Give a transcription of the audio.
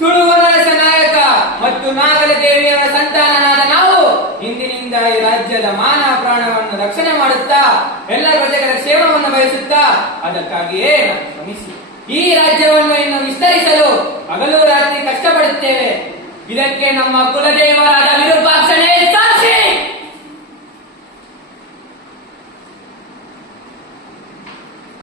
ತುಳುವರಸ ನಾಯಕ ಮತ್ತು ನಾಗಲ ದೇವಿಯವರ ಸಂತಾನನಾದ ನಾವು ಇಂದಿನಿಂದ ಈ ರಾಜ್ಯದ ಮಾನ ಪ್ರಾಣವನ್ನು ರಕ್ಷಣೆ ಮಾಡುತ್ತಾ ಎಲ್ಲ ಪ್ರಜೆಗಳ ಕ್ಷೇಮವನ್ನು ಬಯಸುತ್ತಾ ಅದಕ್ಕಾಗಿಯೇ ನಾವು ಶ್ರಮಿಸಿ ಈ ರಾಜ್ಯವನ್ನು ಇನ್ನು ವಿಸ್ತರಿಸಲು ಹಗಲು ರಾತ್ರಿ ಕಷ್ಟಪಡುತ್ತೇವೆ. ಇದಕ್ಕೆ ನಮ್ಮ ಕುಲದೇವರಾದ ವಿರೂಪಾಕ್ಷನೇ ಸಾಕ್ಷಿ.